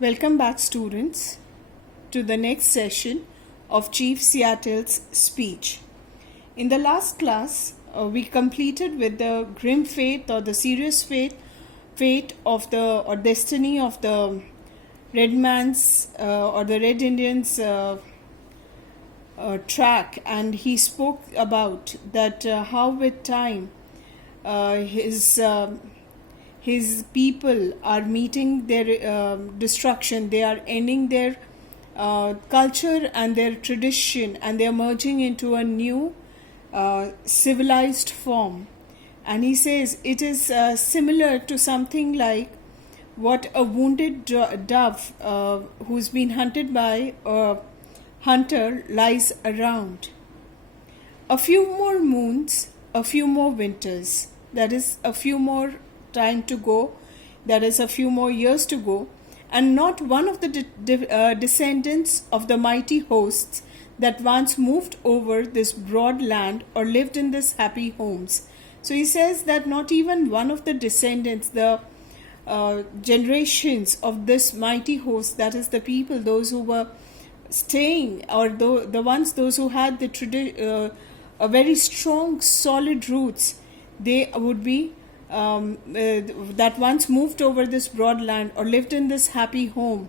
Welcome back, students, to the next session of Chief Seattle's speech. In the last class, we completed with the grim fate or the serious fate of the or destiny of the Red Man's or the Red Indians track, and he spoke about that how with time his people are meeting their destruction. They are ending their culture and their tradition, and they are merging into a new civilized form. And he says it is similar to something like what a wounded dove who's been hunted by a hunter lies around. A few more moons, a few more winters, that is a few more time to go, that is a few more years to go, and not one of the descendants of the mighty hosts that once moved over this broad land or lived in these happy homes. So he says that not even one of the descendants, the generations of this mighty host, that is the people, those who were staying, or those who had the a very strong solid roots, they would be that once moved over this broad land or lived in this happy home,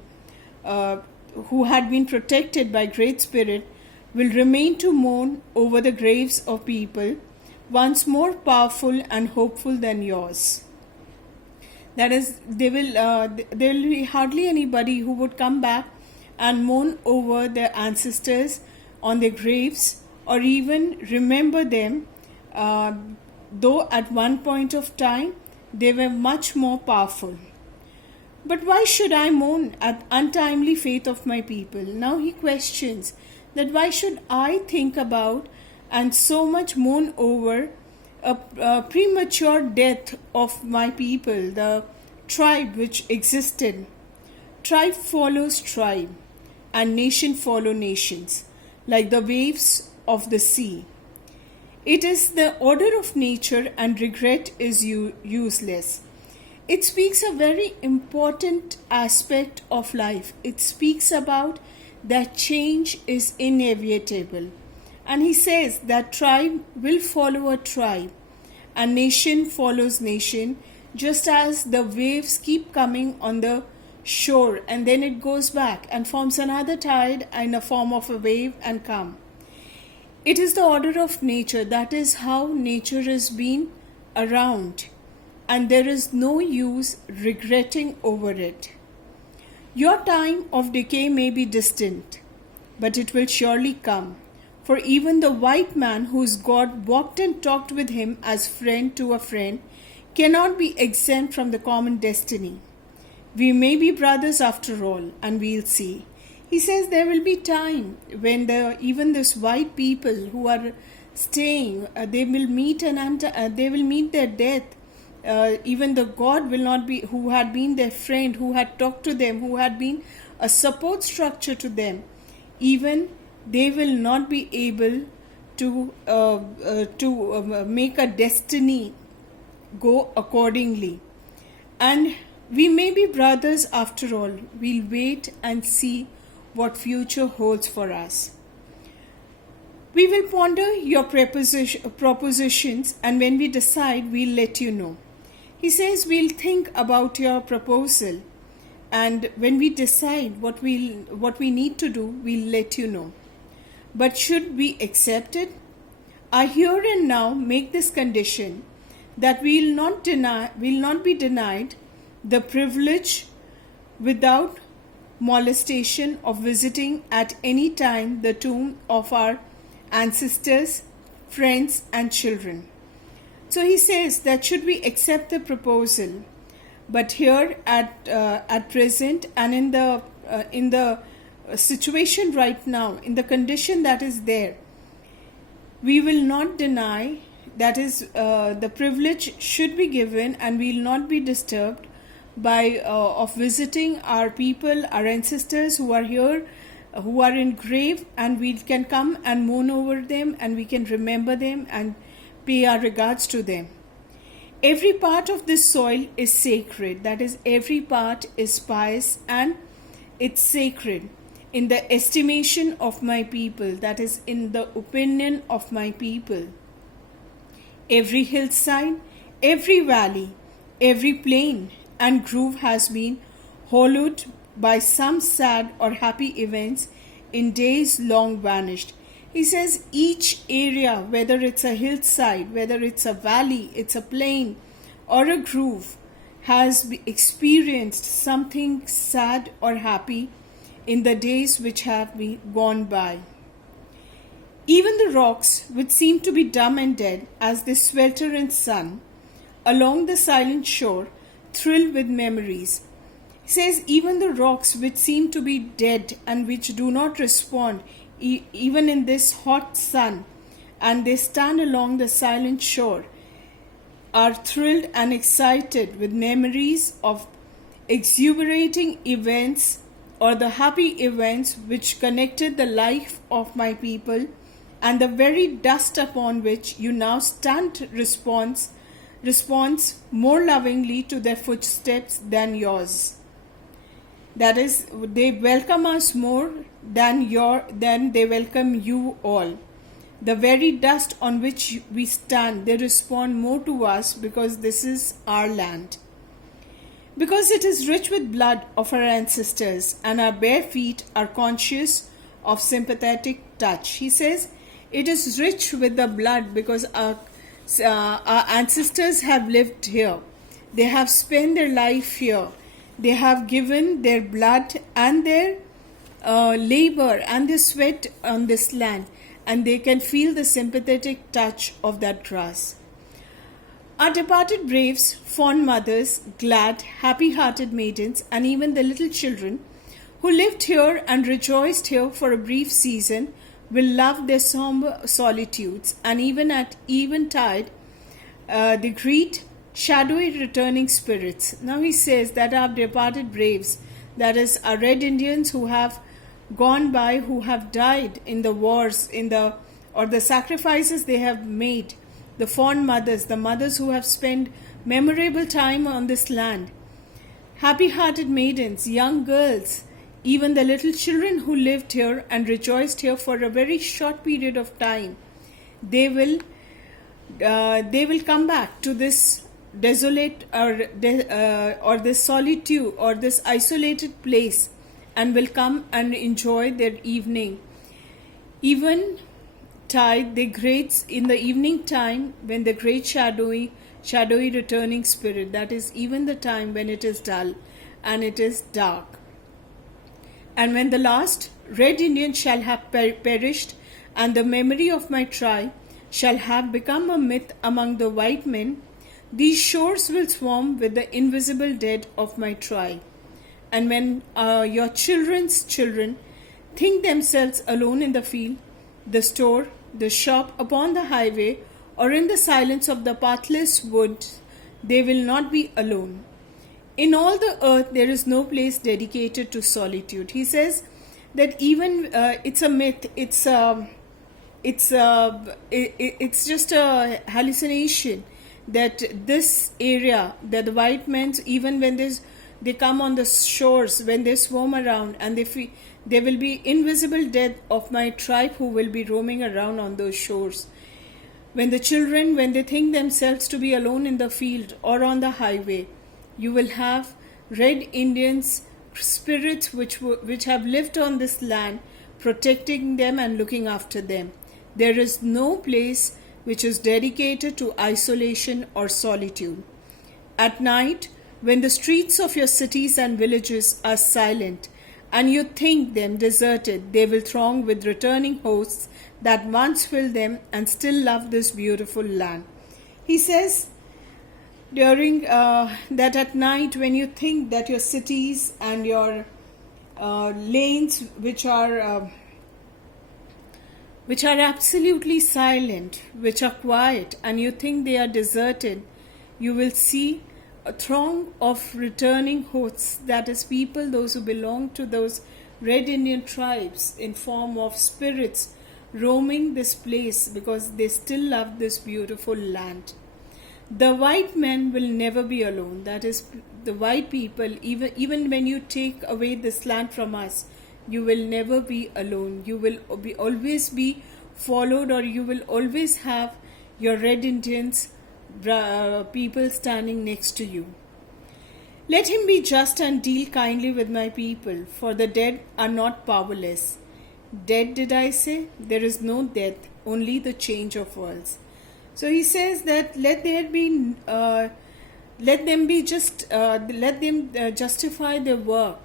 who had been protected by Great Spirit, will remain to mourn over the graves of people once more powerful and hopeful than yours. That is, there will be hardly anybody who would come back and mourn over their ancestors on their graves, or even remember them, though at one point of time they were much more powerful. But why should I mourn at untimely fate of my people? Now he questions that why should I think about and so much mourn over a premature death of my people, the tribe which existed. Tribe follows tribe, and nation follow nations, like the waves of the sea. It is the order of nature, and regret is useless. It speaks a very important aspect of life. It speaks about that change is inevitable. And he says that tribe will follow a tribe, and nation follows nation, just as the waves keep coming on the shore, and then it goes back and forms another tide in a form of a wave and come. It is the order of nature. That is how nature has been around, and there is no use regretting over it. Your time of decay may be distant, but it will surely come. For even the white man whose God walked and talked with him as friend to a friend cannot be exempt from the common destiny. We may be brothers after all, and we'll see. He says there will be time when even this white people who are staying, they will meet they will meet their death. Even the God will not be, who had been their friend, who had talked to them, who had been a support structure to them, even they will not be able to make a destiny go accordingly. And we may be brothers after all. We'll wait and see what future holds for us. We will ponder your propositions, and when we decide, we'll let you know. He says we'll think about your proposal, and when we decide what we need to do, we'll let you know. But should we accept it? I here and now make this condition that we'll not be denied the privilege without molestation of visiting at any time the tomb of our ancestors, friends, and children. So he says that should we accept the proposal, but here at present and in the situation right now, in the condition that is there, we will not deny, that is the privilege should be given, and we will not be disturbed by of visiting our people, our ancestors who are here, who are in grave, and we can come and mourn over them, and we can remember them and pay our regards to them. Every part of this soil is sacred, that is, every part is pious and It's sacred in the estimation of my people, that is, in the opinion of my people. Every hillside, every valley, every plain and grove has been hollowed by some sad or happy events in days long vanished. He says each area, whether it's a hillside, whether it's a valley, it's a plain, or a grove, has experienced something sad or happy in the days which have gone by. Even the rocks, which seem to be dumb and dead as they swelter in sun, along the silent shore, thrill with memories. He says, even the rocks which seem to be dead and which do not respond even in this hot sun, and they stand along the silent shore, are thrilled and excited with memories of exuberating events or the happy events which connected the life of my people, and the very dust upon which you now stand responds more lovingly to their footsteps than yours. That is, they welcome us more than they welcome you all. The very dust on which we stand, they respond more to us because this is our land. Because it is rich with blood of our ancestors, and our bare feet are conscious of sympathetic touch. He says it is rich with the blood because our ancestors have lived here. They have spent their life here. They have given their blood and their labor and their sweat on this land, and they can feel the sympathetic touch of that grass. Our departed braves, fond mothers, glad, happy-hearted maidens, and even the little children who lived here and rejoiced here for a brief season will love their somber solitudes, and even at eventide they greet shadowy returning spirits. Now he says that our departed braves, that is, our red Indians who have gone by, who have died in the wars, or the sacrifices they have made, the fond mothers, the mothers who have spent memorable time on this land, happy-hearted maidens, young girls, even the little children who lived here and rejoiced here for a very short period of time, they will come back to this desolate or this solitude or this isolated place, and will come and enjoy their evening. Even tide, they great in the evening time, when the great shadowy returning spirit, that is, even the time when it is dull and it is dark. And when the last red Indian shall have perished, and the memory of my tribe shall have become a myth among the white men, these shores will swarm with the invisible dead of my tribe. And when your children's children think themselves alone in the field, the store, the shop, upon the highway, or in the silence of the pathless woods, they will not be alone. In all the earth, there is no place dedicated to solitude. He says that even it's a myth. It's just a hallucination that this area, that the white men, even when they come on the shores, when they swarm around, and there will be invisible dead of my tribe who will be roaming around on those shores. When the children, when they think themselves to be alone in the field or on the highway, you will have red Indians, spirits which have lived on this land, protecting them and looking after them. There is no place which is dedicated to isolation or solitude. At night, when the streets of your cities and villages are silent, and you think them deserted, they will throng with returning hosts that once filled them and still love this beautiful land. He says during that at night, when you think that your cities and your lanes which are absolutely silent, which are quiet, and you think they are deserted, you will see a throng of returning hosts, that is, people, those who belong to those red Indian tribes, in form of spirits roaming this place because they still love this beautiful land. The white men will never be alone. That is, the white people, even when you take away this land from us, you will never be alone. You will always be followed, or you will always have your Red Indians people standing next to you. Let him be just and deal kindly with my people, for the dead are not powerless. Dead, did I say? There is no death, only the change of worlds. So he says that let them justify their work.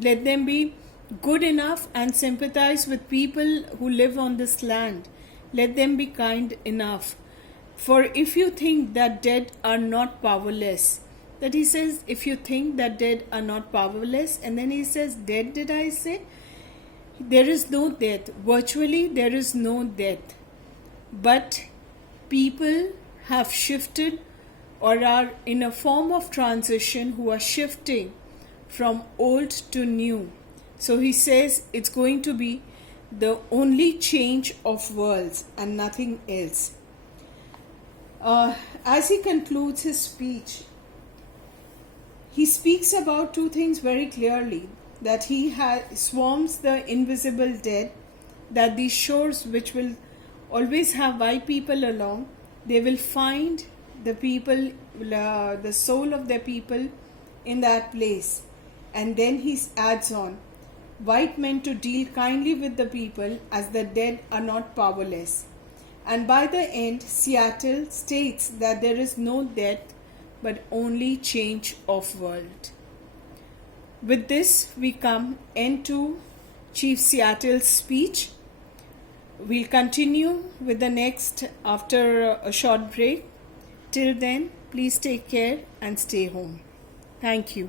Let them be good enough and sympathize with people who live on this land. Let them be kind enough. For if you think that dead are not powerless, that he says, if you think that dead are not powerless, and then he says, dead, did I say? There is no death. Virtually, there is no death. But people have shifted or are in a form of transition who are shifting from old to new. So he says it's going to be the only change of worlds and nothing else. As he concludes his speech, he speaks about two things very clearly: that he swarms the invisible dead, that these shores which will always have white people along, they will find the people, the soul of their people in that place. And then he adds on, white men to deal kindly with the people, as the dead are not powerless. And by the end, Seattle states that there is no death, but only change of world. With this, we come into Chief Seattle's speech. We'll continue with the next after a short break. Till then, please take care and stay home. Thank you.